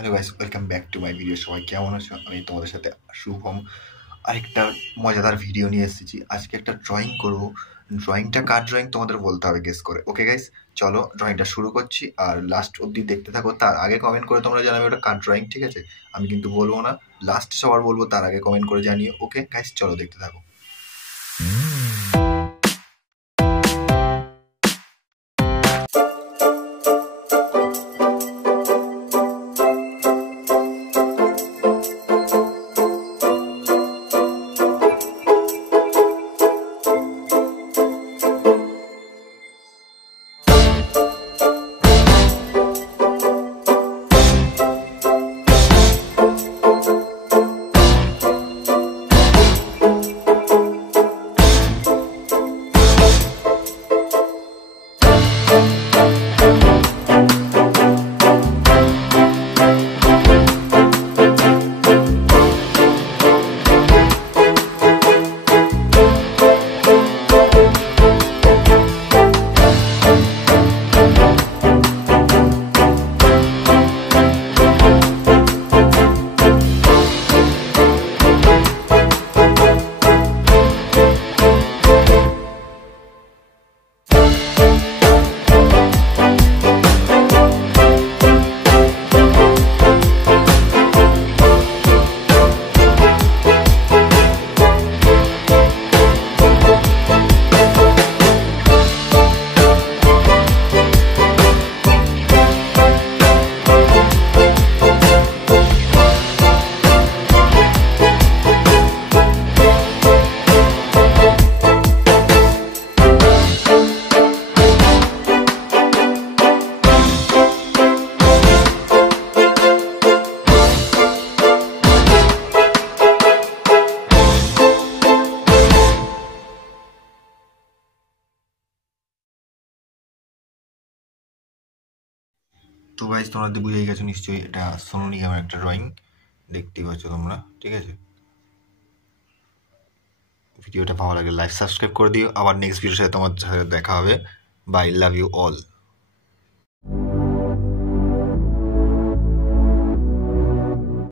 Hello guys, welcome back to my video. সবাই কেমন আছো? আমি তোমাদের সাথে শুভম আরেকটা মজাদার ভিডিও নিয়ে এসেছি। আজকে একটা ড্রয়িং করব। ড্রয়িংটা কার ড্রয়িং তোমাদের বলতে হবে গেস করে। ওকে গাইস, চলো ড্রয়িংটা শুরু করছি আর লাস্ট অবধি দেখতে থাকো। তার আগে কমেন্ট করে তোমরা জানাবে ওটা কার ড্রয়িং, ঠিক আছে? আমি কিন্তু বলবো না, লাস্ট সবার বলবো, তার আগে কমেন্ট করে জানিয়ে। ওকে গাইস, চলো দেখতে থাকো। তো গাইস, তোমরা তো বুঝেই গেছো নিশ্চয়ই, এটা সোনু নিগমের একটা ড্রয়িং। দেখতেই পাচ্ছ তোমরা, ঠিক আছে? ভিডিওটা ভালো লাগলে লাইক সাবস্ক্রাইব করে দিও। আবার নেক্সট ভিডিওর সাথে তোমার সাথে দেখা হবে। Bye, love you all.